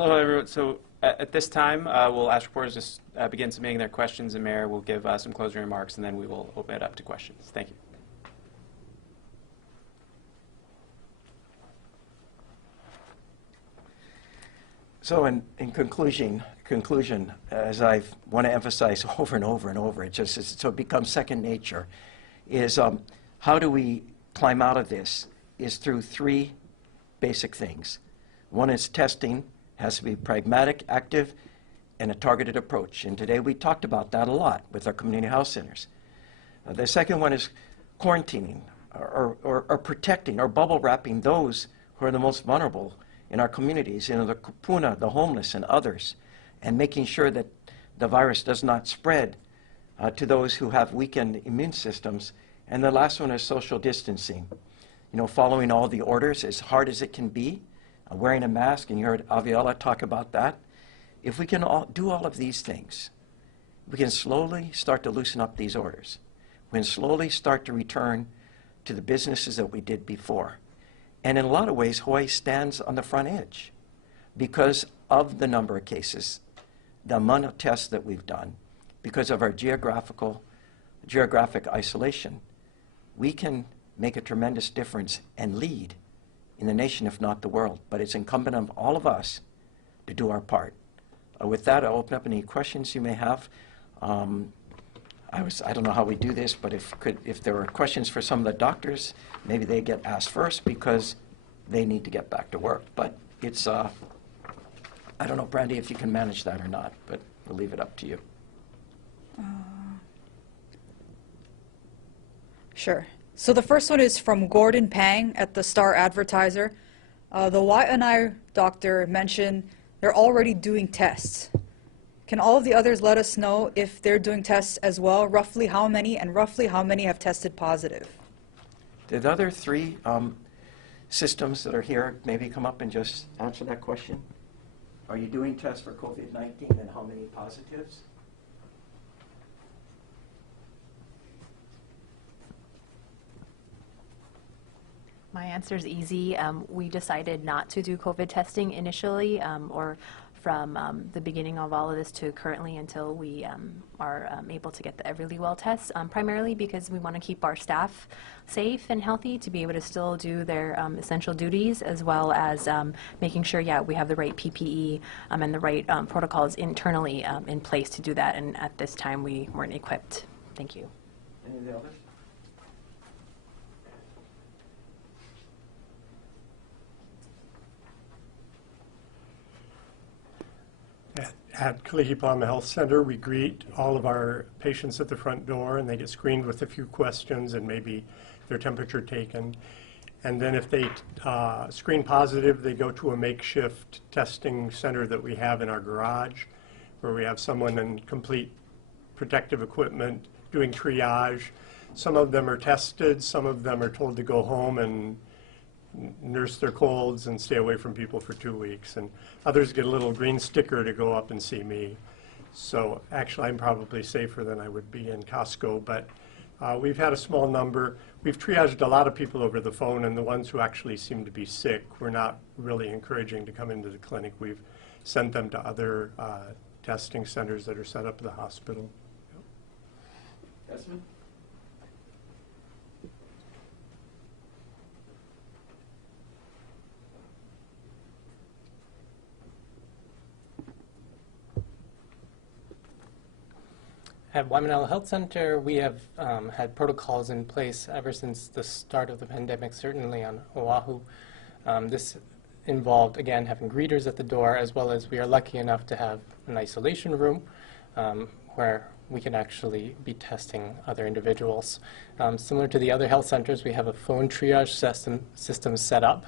Hello, everyone. So at this time, we'll ask reporters to begin submitting their questions, and Mayor will give some closing remarks, and then we will open it up to questions. Thank you. So in conclusion, as I want to emphasize over and over and over, so it becomes second nature, is how do we climb out of this is through three basic things. One is testing, has to be pragmatic, active, and a targeted approach. And today we talked about that a lot with our community health centers. The second one is quarantining or protecting or bubble wrapping those who are the most vulnerable in our communities, the kupuna, the homeless, and others, and making sure that the virus does not spread to those who have weakened immune systems. And the last one is social distancing. Following all the orders as hard as it can be, wearing a mask, and you heard Aviala talk about that. If we can do all of these things, we can slowly start to loosen up these orders. We can slowly start to return to the businesses that we did before. And in a lot of ways, Hawaii stands on the front edge because of the number of cases, the amount of tests that we've done, because of our geographic isolation. We can make a tremendous difference and lead in the nation, if not the world. But it's incumbent on all of us to do our part. With that, I'll open up any questions you may have. I don't know how we do this, but if there were questions for some of the doctors, maybe they get asked first because they need to get back to work. But it's, I don't know, Brandy, if you can manage that or not, but we'll leave it up to you. Sure. So the first one is from Gordon Pang at the Star Advertiser. The Y&I doctor mentioned they're already doing tests. Can all of the others let us know if they're doing tests as well? Roughly how many, and roughly how many have tested positive? Did the other three systems that are here maybe come up and just answer that question? Are you doing tests for COVID-19, and how many positives? My answer is easy. We decided not to do COVID testing initially, or from the beginning of all of this to currently until we are able to get the Everlywell test, primarily because we want to keep our staff safe and healthy to be able to still do their essential duties, as well as making sure, we have the right PPE and the right protocols internally in place to do that. And at this time, we weren't equipped. Thank you. Any of the others? At Kalihi Palama Health Center, we greet all of our patients at the front door, and they get screened with a few questions and maybe their temperature taken. And then if they screen positive, they go to a makeshift testing center that we have in our garage, where we have someone in complete protective equipment doing triage. Some of them are tested, some of them are told to go home and nurse their colds and stay away from people for 2 weeks, and others get a little green sticker to go up and see me. So actually I'm probably safer than I would be in Costco, but we've had a small number. We've triaged a lot of people over the phone, and the ones who actually seem to be sick, we're not really encouraging to come into the clinic. We've sent them to other testing centers that are set up at the hospital. Desmond? At Waimanalo Health Center, we have had protocols in place ever since the start of the pandemic, certainly on Oahu. This involved, again, having greeters at the door, as well as we are lucky enough to have an isolation room where we can actually be testing other individuals. Similar to the other health centers, we have a phone triage system set up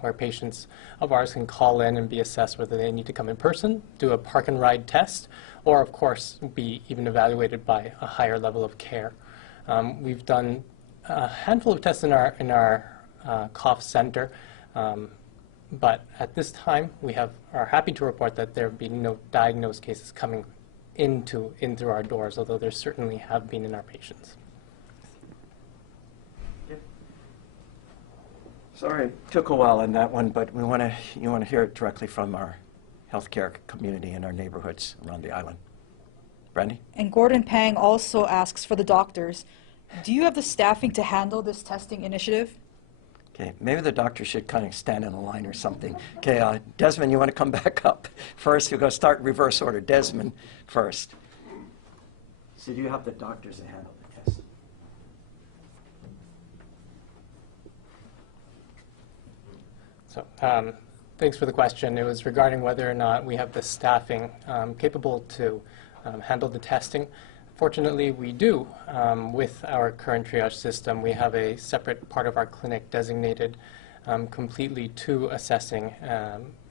where patients of ours can call in and be assessed whether they need to come in person, do a park and ride test, or of course be even evaluated by a higher level of care. We've done a handful of tests in our cough center, but at this time we are happy to report that there have been no diagnosed cases coming in through our doors, although there certainly have been in our patients. Yeah. Sorry, it took a while on that one, but you want to hear it directly from our healthcare community in our neighborhoods around the island. Brandy? And Gordon Pang also asks for the doctors, do you have the staffing to handle this testing initiative? Okay, maybe the doctor should kind of stand in a line or something. Okay, Desmond, you want to come back up first? You're going to start in reverse order. Desmond first. So do you have the doctors to handle the test? So, thanks for the question. It was regarding whether or not we have the staffing capable to handle the testing. Fortunately, we do. With our current triage system, we have a separate part of our clinic designated completely to assessing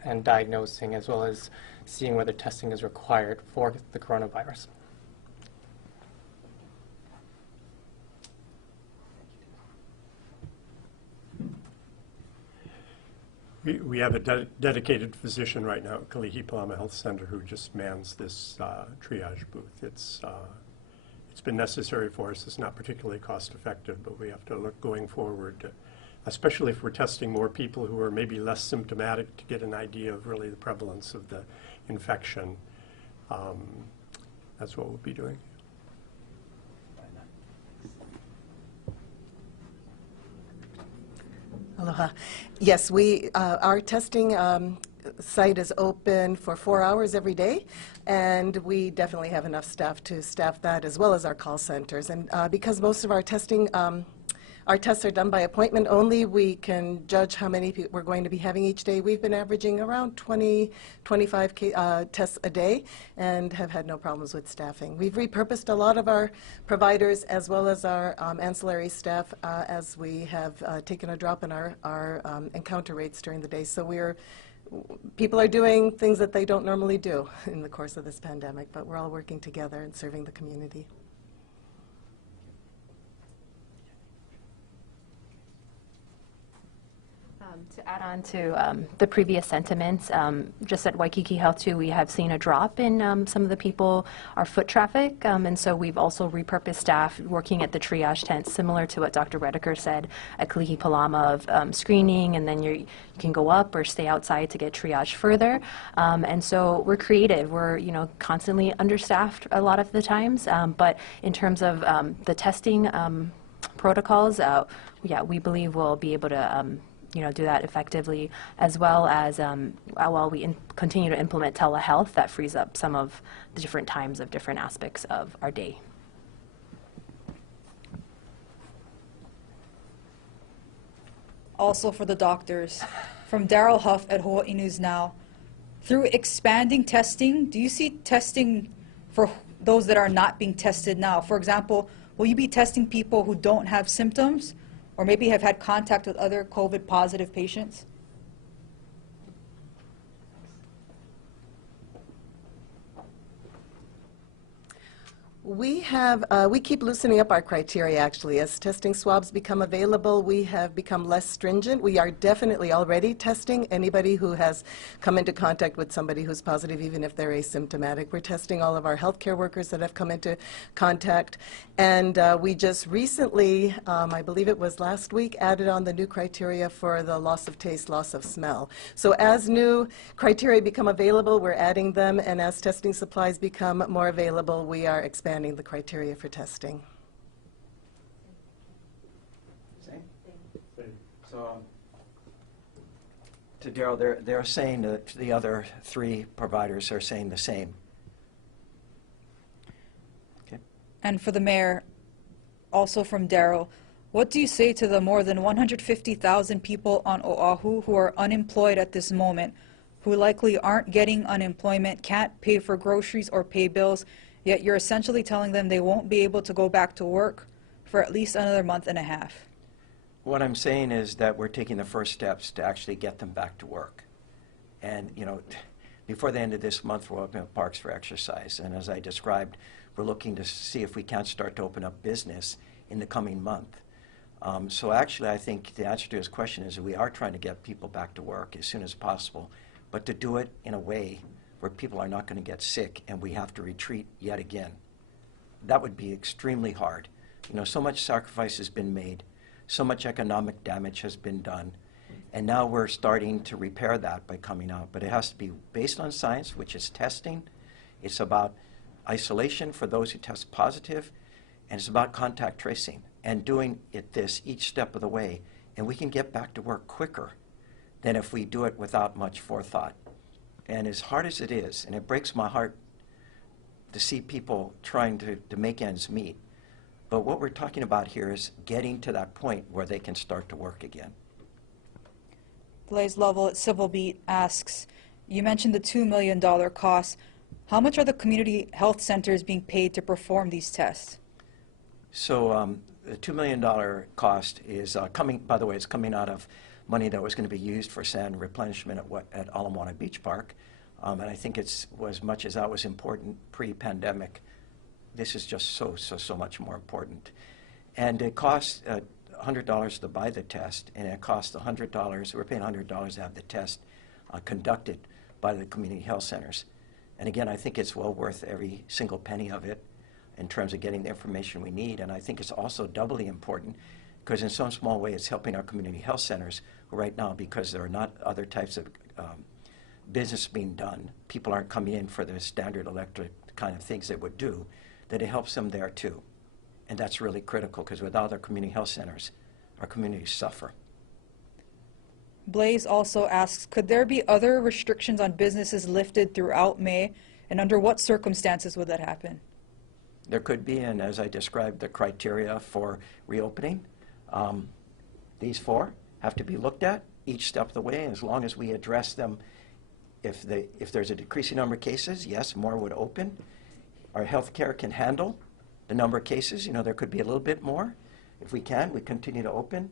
and diagnosing, as well as seeing whether testing is required for the coronavirus. We have a dedicated physician right now at Kalihi Palama Health Center who just mans this triage booth. It's been necessary for us. It's not particularly cost effective, but we have to look going forward, especially if we're testing more people who are maybe less symptomatic, to get an idea of really the prevalence of the infection. That's what we'll be doing. Aloha. Yes, our testing site is open for 4 hours every day, and we definitely have enough staff to staff that, as well as our call centers. And because most of our testing, our tests are done by appointment only, we can judge how many we're going to be having each day. We've been averaging around 20, 25 tests a day and have had no problems with staffing. We've repurposed a lot of our providers as well as our ancillary staff as we have taken a drop in our encounter rates during the day. So people are doing things that they don't normally do in the course of this pandemic, but we're all working together and serving the community. To add on to the previous sentiments, just at Waikiki Health too, we have seen a drop in some of the people, our foot traffic, and so we've also repurposed staff working at the triage tents, similar to what Dr. Redeker said at Kalihi Palama, of screening, and then you can go up or stay outside to get triage further. And so we're creative. We're constantly understaffed a lot of the times, but in terms of the testing protocols, yeah, we believe we'll be able to do that effectively, as well as while we continue to implement telehealth, that frees up some of the different times of different aspects of our day. Also for the doctors, from Daryl Huff at Hawaii News Now, through expanding testing, do you see testing for those that are not being tested now? For example, will you be testing people who don't have symptoms, or maybe have had contact with other COVID-positive patients? We keep loosening up our criteria, actually. As testing swabs become available, we have become less stringent. We are definitely already testing anybody who has come into contact with somebody who's positive, even if they're asymptomatic. We're testing all of our healthcare workers that have come into contact. And we just recently, I believe it was last week, added on the new criteria for the loss of taste, loss of smell. So as new criteria become available, we're adding them, and as testing supplies become more available, we are expanding the criteria for testing. Same? So, to Daryl, they're saying that the other three providers are saying the same. Okay. And for the mayor, also from Daryl, what do you say to the more than 150,000 people on Oahu who are unemployed at this moment, who likely aren't getting unemployment, can't pay for groceries or pay bills, yet you're essentially telling them they won't be able to go back to work for at least another month and a half? What I'm saying is that we're taking the first steps to actually get them back to work. And, before the end of this month, we'll open up parks for exercise. And as I described, we're looking to see if we can't start to open up business in the coming month. So actually, I think the answer to his question is that we are trying to get people back to work as soon as possible, but to do it in a way where people are not going to get sick and we have to retreat yet again. That would be extremely hard. So much sacrifice has been made, so much economic damage has been done, And now we're starting to repair that by coming out. But it has to be based on science, which is testing. It's about isolation for those who test positive, and it's about contact tracing and doing it this each step of the way. And we can get back to work quicker than if we do it without much forethought. And as hard as it is, and it breaks my heart to see people trying to make ends meet, but what we're talking about here is getting to that point where they can start to work again. Blaze Lovell at Civil Beat asks, you mentioned the $2 million cost. How much are the community health centers being paid to perform these tests? So the $2 million cost is coming, by the way, it's coming out of money that was going to be used for sand replenishment at Ala Moana Beach Park. And I think it's as much as that was important pre-pandemic, this is just so much more important. And it costs $100 to buy the test, and it costs $100, we're paying $100 to have the test conducted by the community health centers. And again, I think it's well worth every single penny of it in terms of getting the information we need. And I think it's also doubly important because in some small way it's helping our community health centers who right now, because there are not other types of business being done, people aren't coming in for the standard electric kind of things they would do, that it helps them there too. And that's really critical because without our community health centers, our communities suffer. Blaze also asks, could there be other restrictions on businesses lifted throughout May, and under what circumstances would that happen? There could be, and as I described, the criteria for reopening. These four have to be looked at each step of the way, and as long as we address them, if there's a decreasing number of cases, yes, more would open. Our healthcare can handle the number of cases. You know, there could be a little bit more. If we can, we continue to open.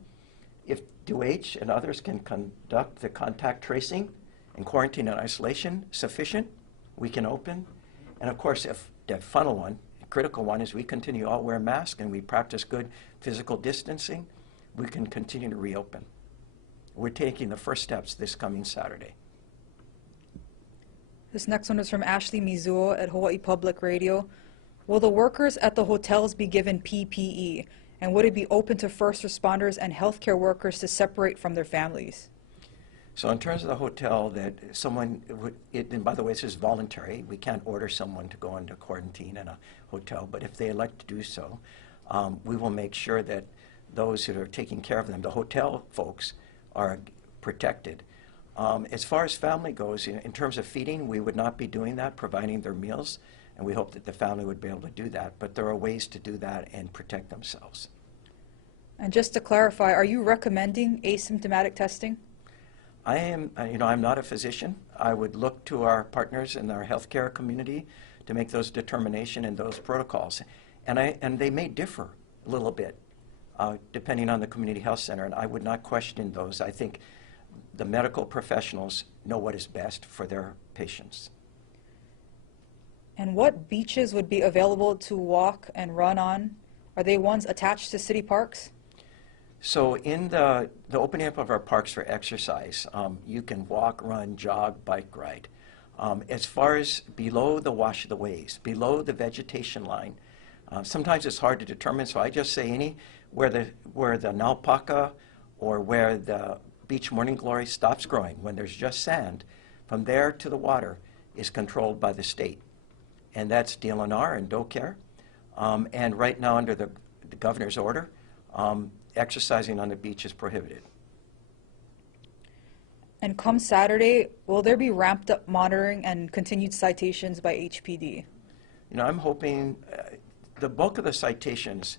If DOH and others can conduct the contact tracing and quarantine and isolation sufficient, we can open. And of course, if the final one, critical one, is we continue all wear masks and we practice good physical distancing, we can continue to reopen. We're taking the first steps this coming Saturday. This next one is from Ashley Mizuo at Hawaii Public Radio. Will the workers at the hotels be given PPE? And would it be open to first responders and healthcare workers to separate from their families? So in terms of the hotel, that someone would, and by the way, this is voluntary. We can't order someone to go into quarantine in a hotel, but if they elect to do so, we will make sure that those who are taking care of them, the hotel folks, are protected. As far as family goes, in terms of feeding, we would not be doing that, providing their meals, and we hope that the family would be able to do that. But there are ways to do that and protect themselves. And just to clarify, are you recommending asymptomatic testing? I am, I'm not a physician. I would look to our partners in our healthcare community to make those determination and those protocols. And they may differ a little bit depending on the community health center, and I would not question those. I think the medical professionals know what is best for their patients. And what beaches would be available to walk and run on? Are they ones attached to city parks? So in the opening up of our parks for exercise, you can walk, run, jog, bike ride. As far as below the wash of the waves, below the vegetation line, sometimes it's hard to determine, so I just say where the naupaka or where the beach morning glory stops growing, when there's just sand, from there to the water is controlled by the state. And that's DLNR and DoCare. And right now under the governor's order, exercising on the beach is prohibited. And come Saturday, will there be ramped up monitoring and continued citations by HPD? I'm hoping the bulk of the citations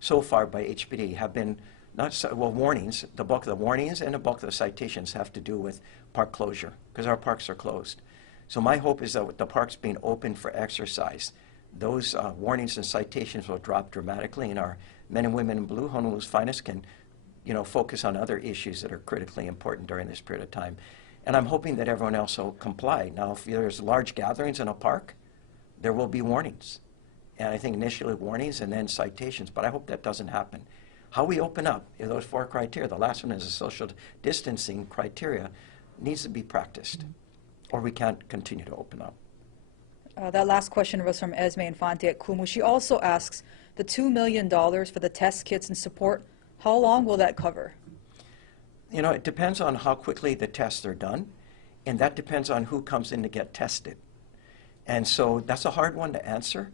so far by HPD have been warnings. The bulk of the warnings and the bulk of the citations have to do with park closure because our parks are closed. So my hope is that with the parks being open for exercise, those warnings and citations will drop dramatically, and our men and women in blue, Honolulu's finest, can focus on other issues that are critically important during this period of time. And I'm hoping that everyone else will comply. Now, if there's large gatherings in a park, there will be warnings. And I think initially warnings and then citations, but I hope that doesn't happen. How we open up, those four criteria, the last one is a social distancing criteria, needs to be practiced, or we can't continue to open up. That last question was from Esme Infante at Kumu. She also asks, the $2 million for the test kits and support, how long will that cover? You know, it depends on how quickly the tests are done, and that depends on who comes in to get tested. And so that's a hard one to answer.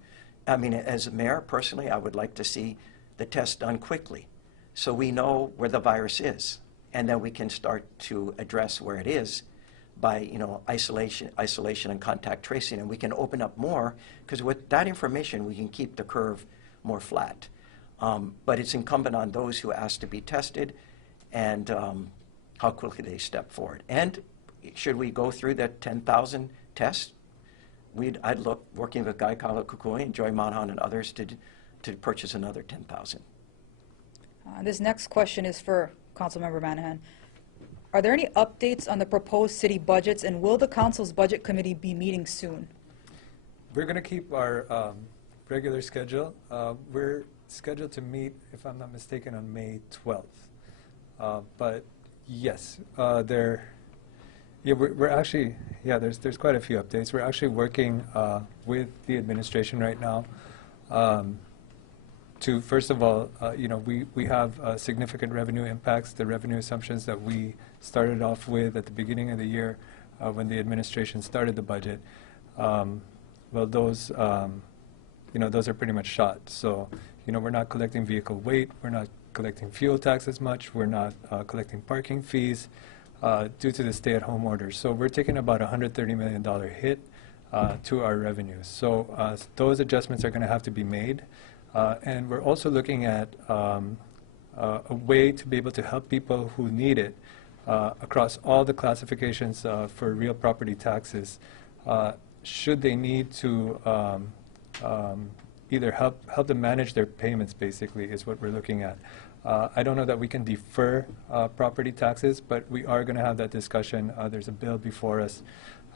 I mean, as a mayor, personally, I would like to see the test done quickly so we know where the virus is, and then we can start to address where it is by, you know, isolation and contact tracing, and we can open up more, because with that information, we can keep the curve more flat. But it's incumbent on those who ask to be tested and how quickly they step forward. And should we go through the 10,000 tests, I'd look, working with Guy Kalakukui and Joy Monhan and others, to purchase another 10,000. This next question is for Councilmember Manahan. Are there any updates on the proposed city budgets, and will the council's budget committee be meeting soon? We're going to keep our regular schedule. We're scheduled to meet, if I'm not mistaken, on May 12th. But yes, we're actually, there's quite a few updates. We're actually working with the administration right now to, first of all, we have significant revenue impacts. The revenue assumptions that we started off with at the beginning of the year when the administration started the budget, well, those are pretty much shot. So, we're not collecting vehicle weight, we're not collecting fuel tax as much, we're not collecting parking fees due to the stay-at-home orders. So we're taking about a $130 million hit to our revenues. So those adjustments are going to have to be made. And we're also looking at a way to be able to help people who need it across all the classifications for real property taxes, should they need to either help them manage their payments, basically, is what we're looking at. I don't know that we can defer property taxes, but we are going to have that discussion. There's a bill before us,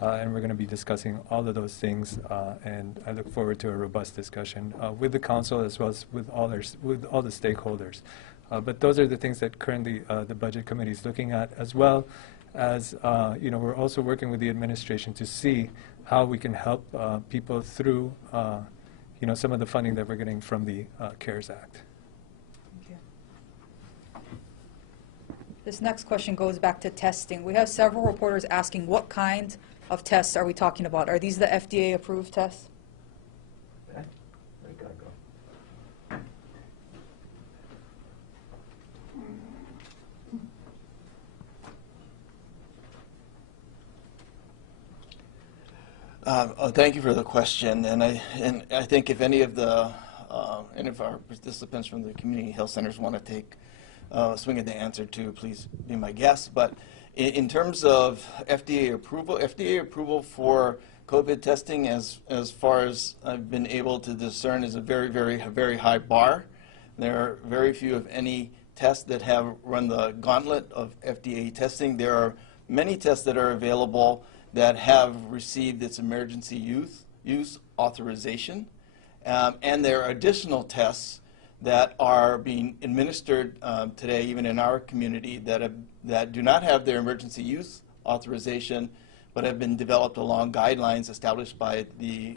and we're going to be discussing all of those things, and I look forward to a robust discussion with the council as well as with all the stakeholders. But those are the things that currently the Budget Committee is looking at, as well as we're also working with the administration to see how we can help people through some of the funding that we're getting from the CARES Act. This next question goes back to testing. We have several reporters asking what kind of tests are we talking about? Are these the FDA-approved tests? Okay. Where'd Guy go? Thank you for the question, and I think if any of our participants from the community health centers want to take a swing at the answer to, please be my guest. But in terms of FDA approval for COVID testing, as far as I've been able to discern, is a very, very, very high bar. There are very few, if any, tests that have run the gauntlet of FDA testing. There are many tests that are available that have received its emergency use authorization. And there are additional tests that are being administered today, even in our community, that do not have their emergency use authorization, but have been developed along guidelines established by the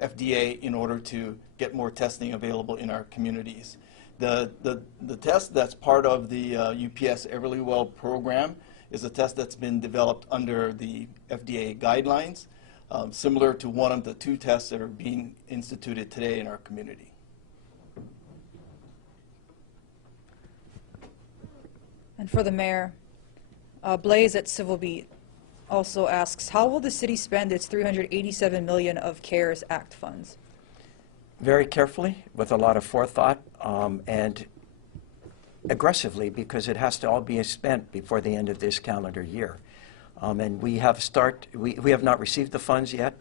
FDA in order to get more testing available in our communities. The test that's part of the UPS Everlywell program is a test that's been developed under the FDA guidelines, similar to one of the two tests that are being instituted today in our community. And for the mayor, Blaze at Civil Beat also asks, how will the city spend its $387 million of CARES Act funds? Very carefully, with a lot of forethought, and aggressively, because it has to all be spent before the end of this calendar year. And we have not received the funds yet.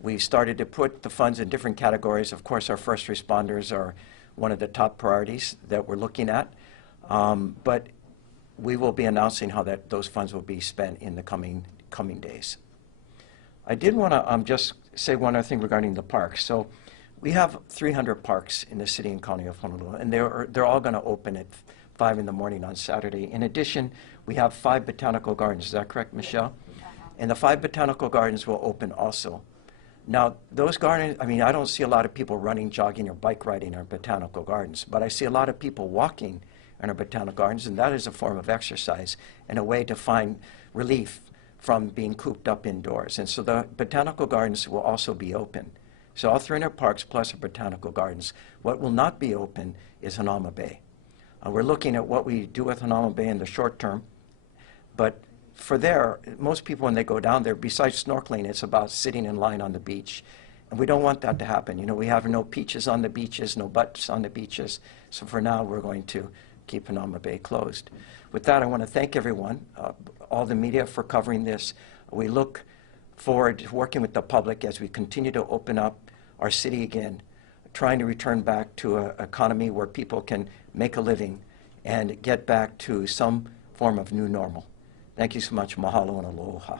We've started to put the funds in different categories. Of course, our first responders are one of the top priorities that we're looking at. But we will be announcing how those funds will be spent in the coming days. I did want to just say one other thing regarding the parks. So we have 300 parks in the city and county of Honolulu, and they're all going to open at 5 in the morning on Saturday. In addition, we have 5 botanical gardens. Is that correct, Michelle? And the 5 botanical gardens will open also. Now, those gardens, I mean, I don't see a lot of people running, jogging, or bike riding in our botanical gardens, but I see a lot of people walking in our botanical gardens, and that is a form of exercise and a way to find relief from being cooped up indoors. And so the botanical gardens will also be open. So all 300 parks plus our botanical gardens. What will not be open is Hanauma Bay. We're looking at what we do with Hanauma Bay in the short term, but for there, most people when they go down there, besides snorkeling, it's about sitting in line on the beach. And we don't want that to happen. You know, we have no peaches on the beaches, no butts on the beaches. So for now, we're going to keep Hanauma Bay closed. With that, I want to thank everyone, all the media for covering this. We look forward to working with the public as we continue to open up our city again, trying to return back to an economy where people can make a living and get back to some form of new normal. Thank you so much. Mahalo and aloha.